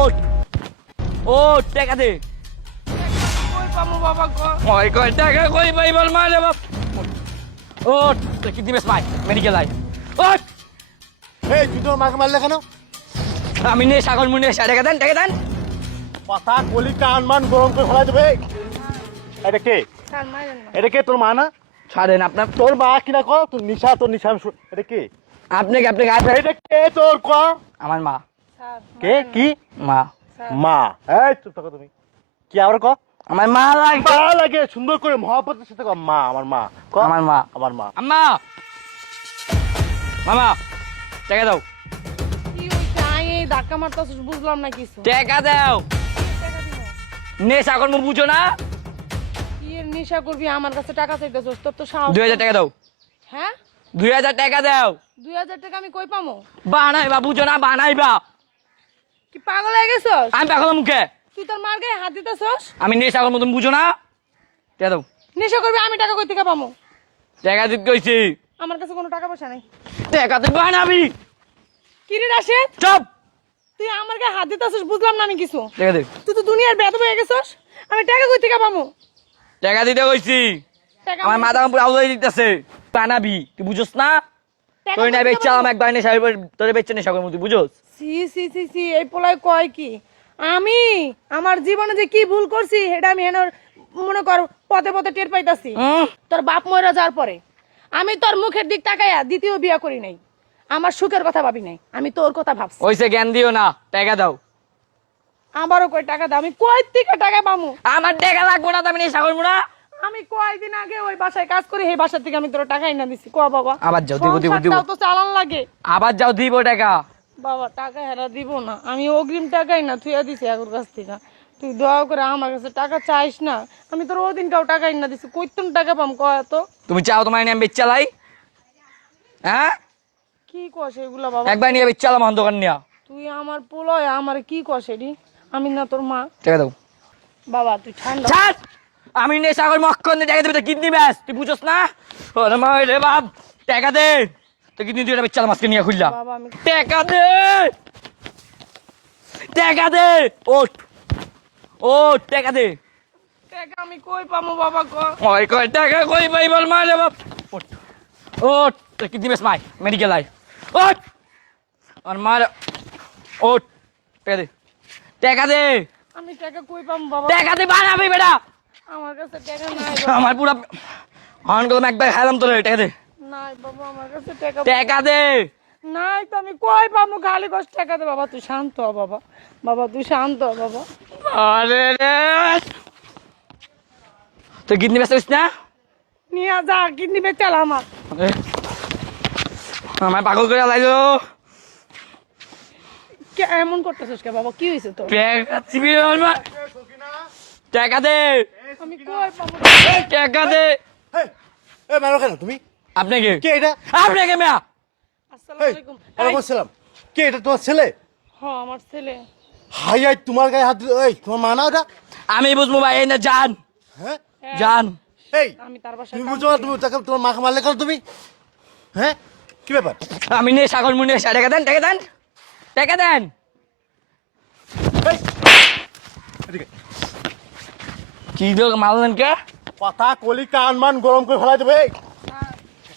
ওট ওট টাকা দে। কই পামু বাবা ক কয় কয় টাকা কই পাই মা রে বাপ। ওট তুই কি মাই মেডিকেল আই ওট এই তুই তোর মাকে মারলে কেন? আমি নে সাগর মুনে টাকা দেন টাকা দেন। কথা কলি কান মান গরম করে ফেলাই দেবে। এটা কে? এটা কে তোর মা না? ছাড়েন আপনার তোর মা কিনা কর তোর নিশা তোর নিশা এটা কে? আপনাকে আপনাকে আছে এটা কে তোর ক আমার মা। কে? কি? মা। মা। এই চুপ থাকো তুমি। কি আবার ক? আমার মা লাগে। মা লাগে সুন্দর করে মহাপতের সাথে ক। মা আমার মা। ক? আমার মা। আমার মা। আম্মা! মামা টাকা দাও। কি আই এই ধাক্কা মারতাছিস বুঝলাম না কিছু। টাকা দাও। টাকা দিব। নে সাগর মু বুঝো না? কি এর নেশা করবি? আমার কাছে টাকা চাইতেছিস তোর তো সাহস দুই হাজার টাকা দাও। হ্যাঁ? দুই হাজার টাকা দাও। দুই হাজার টাকা আমি কই পামো? বানাইবা বুঝো না বানাইবা। কি পাগল হয়ে গেছস? আমি পাখলো মুখে তুই তোর মার গায়ে হাত দিতেছস? আমি নে সাগর মতন বুঝো না। টাকা দাও। নেশা করবি আমি টাকা কই থেকে পামো? টাকা দিতে কইছি। আমার কাছে কোনো টাকা পয়সা নাই। টাকা তুই বানাবি কি রে রাশেদ? চপ! তুই আমার গায়ে হাত দিতেছস বুঝলাম না আমি কিছু। টাকা দে। তুই তো দুনিয়ার বেদ হয়ে গেছস আমি টাকা কই থেকে পামো? টাকা দিতে কইছি। আমার মাথা পুরো আউলাই দিতেছে। বানাবি তুই বুঝোস না? তুই না কই বেচা আমার একবার নে সাহেব তোর বেচে নে সাগর মতো বুঝোস? সি সি সি সি এই পোলায় কয় কি? আমি আমার জীবনে যে কি ভুল করছি সেটা আমি হেন মনে কর পথে পথে টের পাইতাছি। তোর বাপ মরে যাওয়ার পরে আমি তোর মুখের দিক তাকাইয়া দ্বিতীয় বিয়া করি নাই। আমার সুখের কথা ভাবি নাই আমি তোর কথা ভাবছি। ওইসে জ্ঞান দিও না টাকা দাও। আমারও কয় টাকা দাও আমি কয় থেকে টাকা পামু? আমার টাকা লাগবো না আমি নে সাগর মুনা আমি কয়দিন আগে ওই বাসায় কাজ করি সেই বাসা থেকে আমি তোর টাকা এনে দিছি। ক বাবা? আবার যাও, দিব, দিব, দিব। তো চালান লাগে। আবার যাও দিব টাকা। বাবা টাকা হেরা দিব না। আমি অগ্রিম টাকাই না থুয়া দিছি আগের কাছ থেকে। তুই দয়া করে আমার কাছে টাকা চাইস না। আমি তোর ওদিন কাউ টাকা না দিছি। কইতুন টাকা পাম কয় তো তুমি চাও তোমার নিয়ে আমি বেচালাই হ্যাঁ? কি কস এগুলা বাবা? একবার নিয়ে বেচালাম অন্ধকার নিয়ে। তুই আমার পোলয় আমার কি কস এডি? আমি না তোর মা। টাকা দাও। বাবা তুই ঠান্ডা। আমি নে সাগর মক্কন টাকা দেবে কিডনি ব্যাস। তুই বুঝোস না? ওরে মা রে বাপ টাকা দে। তো কিডনি দুইটা বেচালাম আজকে নিয়ে খুললাম। টাকা দে! টাকা দে! ওট ওট টাকা দে। টাকা আমি কই পামু বাবা ক ওই কয় টাকা কই পাই বল মা রে বাপ? ওট ওট কিডনি বেস মাই মেডিকেল আই ওট আর মা ওট টাকা দে। টাকা দে। আমি টাকা কই পামু বাবা? টাকা দে বানাবি বেটা। আমার কাছে টাকা নাই আমার পুরা হন করলাম একবার তোর টাকা দে। নাই বাবা আমার কাছে টাকা টাকা দে। নাই তো আমি কই পামু খালি কষ্ট টাকা দে বাবা তুই শান্ত হ বাবা। বাবা তুই শান্ত হ বাবা। আরে রে। তুই কিডনি বেস না? নিয়ে যা কিডনি বেচাল আমার। আমার পাগল করে লাইলো। কে এমন করতেছিস কে বাবা? কি হয়েছে তোর? টাকা আমার টাকা দে। আমি কই পামু টাকা দে এই, এই মারো কেন তুমি? আপনাকে কে? এটা? আপনাকে মেয়া? আসসালামু আলাইকুম। ওয়ালাইকুম আসসালাম। কে এটা তোমার ছেলে? হ্যাঁ আমার ছেলে। হাই হাই তোমার গায়ে হাত এই তোমার মা না ওটা? আমি বুঝব ভাই এই না জান হ্যাঁ? জান এই আমি তার বাসায় তুমি কাম তুমি তাকে তোমার মাকে মারলে কেন তুমি? হ্যাঁ? কি ব্যাপার? আমি নে সাগর মুনে টাকা দেন টাকা দেন। টাকা দেন। এই, এদিকে। কি লোক মারলেন কে? কথা কলি কান মান গরম করে ফেলাই দেবে।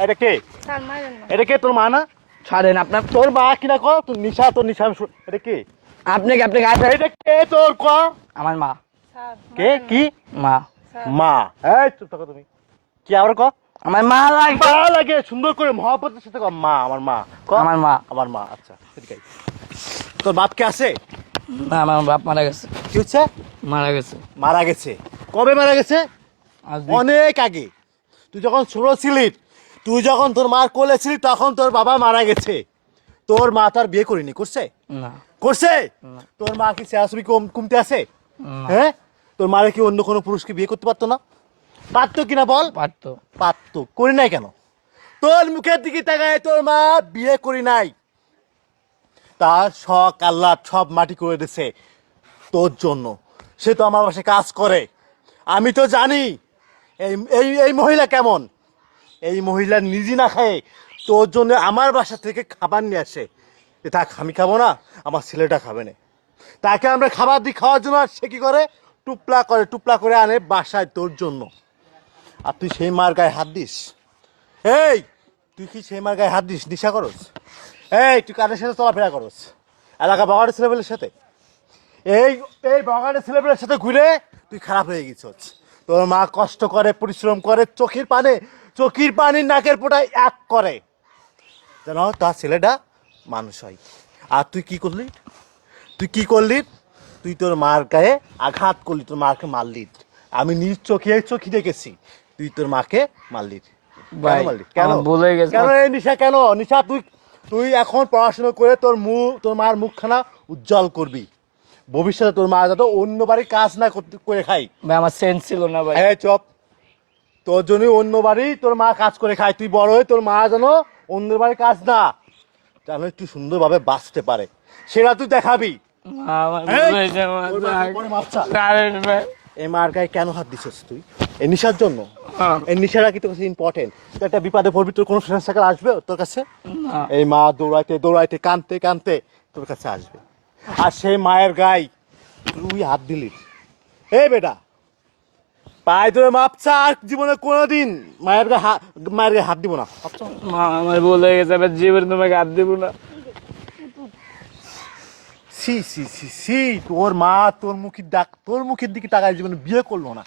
এটা কে? এটা কে তোর মা না? ছাড়েন আপনার। তোর মা কিনা কর তোর নিশা তোর নিশা এটা কে? আপনাকে আপনাকে আছে এটা কে তোর ক আমার মা। কে? কি? মা। মা। এই চুপ থাকো তুমি। কি আবার ক আমার মা লাগে। মা লাগে সুন্দর করে মহাপতের সাথে ক মা আমার মা। ক আমার মা। আমার মা আচ্ছা। তোর বাপ কে আছে? না, আমার বাপ মারা গেছে। কি হচ্ছে? মারা গেছে। মারা গেছে। কবে মারা গেছে? অনেক আগে। তুই যখন ছোট ছিলি তুই যখন তোর মার কোলে ছিলি তখন তোর বাবা মারা গেছে। তোর মা তার বিয়ে করিনি করছে? না। করছে? তোর মা কি শাশুড়ি কমতে আছে? হ্যাঁ? তোর মারে কি অন্য কোনো পুরুষকে বিয়ে করতে পারতো না? পারতো কিনা বল? পারতো। পারতো। করি নাই কেন? তোর মুখের দিকে তাকায় তোর মা বিয়ে করি নাই। তার শখ আল্লাহ সব মাটি করে দিছে তোর জন্য। সে তো আমার বাসায় কাজ করে। আমি তো জানি, এই এই এই মহিলা কেমন? এই মহিলা নিজে না খায় তোর জন্য আমার বাসা থেকে খাবার নিয়ে আসে। থাক, আমি খাব না, আমার ছেলেটা খাবে না। তাকে আমরা খাবার দিই, খাওয়ার জন্য আর সে কি করে? টুপলা করে টুপলা করে আনে বাসায় তোর জন্য। আর তুই সেই মার গায়ে হাত দিস। এই, তুই কি সেই মার গায়ে হাত দিস নিশা করস? এই, তুই কাদের সাথে চলাফেরা করস? এলাকা বাগানের ছেলেপেলের সাথে? এই এই বাগানের ছেলেপেলের সাথে ঘুরে তুই খারাপ হয়ে গেছিস। তোর মা কষ্ট করে পরিশ্রম করে চোখের পানে চোখের পানি নাকের পোটায় এক করে। যেন তার ছেলেটা মানুষ হয়। আর তুই কি করলি? তুই কি করলি? তুই তোর মার গায়ে আঘাত করলি তোর মাকে মারলি। আমি নিজ চোখে চোখে দেখেছি তুই তোর মাকে মারলি। কেন মারলি? কেন? ভুল গেছে। কেন এই নিশা কেন? নিশা তুই তুই এখন পড়াশোনা করে তোর মুখ তোর মার মুখখানা উজ্জ্বল করবি। ভবিষ্যতে তোর মা যাতে অন্য বাড়ির কাজ না করে খাই ভাই আমার সেন্স ছিল না ভাই। হ্যাঁ চপ। তোর জন্য অন্য বাড়ি তোর মা কাজ করে খায়। তুই বড় হয়ে তোর মা যেন অন্য বাড়ির কাজ না যেন একটু সুন্দরভাবে বাঁচতে পারে। সেটা তুই দেখাবি। এই, বাড়ি মার গায়ে কেন হাত দিছিস তুই? এই নিশার জন্য। এই নিশাটা কি তোর কাছে ইম্পর্টেন্ট তুই একটা বিপদে পড়বি তোর কোনো ফ্রেন্ড সার্কেল আসবে তোর কাছে? এই মা দৌড়াইতে দৌড়াইতে কানতে কানতে তোর কাছে আসবে। আর সেই মায়ের গায়ে তুই হাত দিলি। এই বেটা পায়ে ধরে মাপছা আর জীবনে কোনোদিন মায়ের গায়ে হাত মায়ের গায়ে হাত দিব না? মা আমার হয়ে গেছে জীবনে তোমাকে হাত দেবো না। সি সি সি সি তোর মা তোর মুখের ডাক তোর মুখের দিকে টাকায় জীবনে বিয়ে করল না।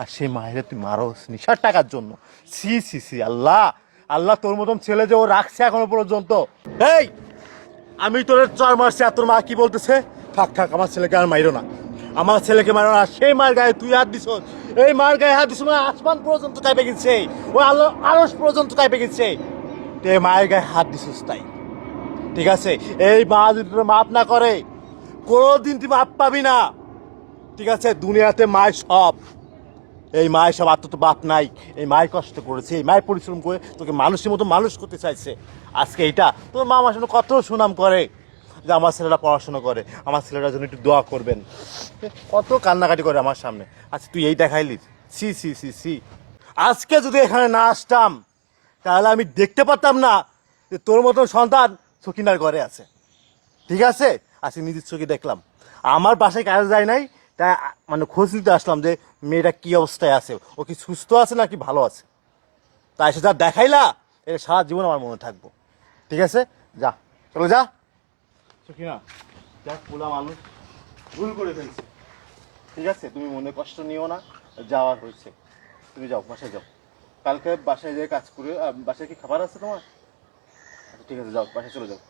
আর সেই মায়ের তুই মারস নিশার টাকার জন্য। সি সি সি আল্লাহ আল্লাহ তোর মতন ছেলে যে ও রাখছে এখনও পর্যন্ত। এই! আমি তোর চর মারছি আর তোর মা কি বলতেছে? থাক থাক, আমার ছেলেকে আর মাইরো না। আমার ছেলেকে মারো না। সেই মার গায়ে তুই হাত দিছ এই মার গায়ে হাত দিছ মানে আসমান পর্যন্ত কাইপে গেছে ও আল্লাহ আরস পর্যন্ত কাইপে গেছে তুই এই মায়ের গায়ে হাত দিছিস তাই। ঠিক আছে? এই মা যদি তোর মাপ না করে, কোনোদিন তুই মাপ পাবি না। ঠিক আছে? দুনিয়াতে মায় সব। এই মায়ের সব আত্ম তো বাপ নাই। এই মায়ের কষ্ট করেছে। এই মায়ের পরিশ্রম করে তোকে মানুষের মতো মানুষ করতে চাইছে। আজকে এইটা। তোর মা আমার কত সুনাম করে যে আমার ছেলেটা পড়াশোনা করে, আমার ছেলেটার জন্য একটু দোয়া করবেন। কত কান্নাকাটি করে আমার সামনে। আচ্ছা তুই এই দেখাইলি? সি সি সি সি আজকে যদি এখানে না আসতাম, তাহলে আমি দেখতে পারতাম না যে তোর মতন সন্তান সকিনার ঘরে আছে। ঠিক আছে? আজকে নিজের চোখে দেখলাম। আমার বাসায় কাজে যায় নাই, তাই মানে খোঁজ নিতে আসলাম যে মেয়েটা কি অবস্থায় আছে। ও কি সুস্থ আছে নাকি ভালো আছে? তাই সে যা দেখাইলা, এটা সারা জীবন আমার মনে থাকব। ঠিক আছে? যা। চলো যা। সখিনা যা পোলা মানুষ ভুল করে ফেলছে। ঠিক আছে? তুমি মনে কষ্ট নিও না যাওয়ার হয়েছে। তুমি যাও, বাসায় যাও। কালকে বাসায় যেয়ে কাজ করে বাসায় কি খাবার আছে তোমার? আচ্ছা ঠিক আছে, যাও, বাসায় চলে যাও।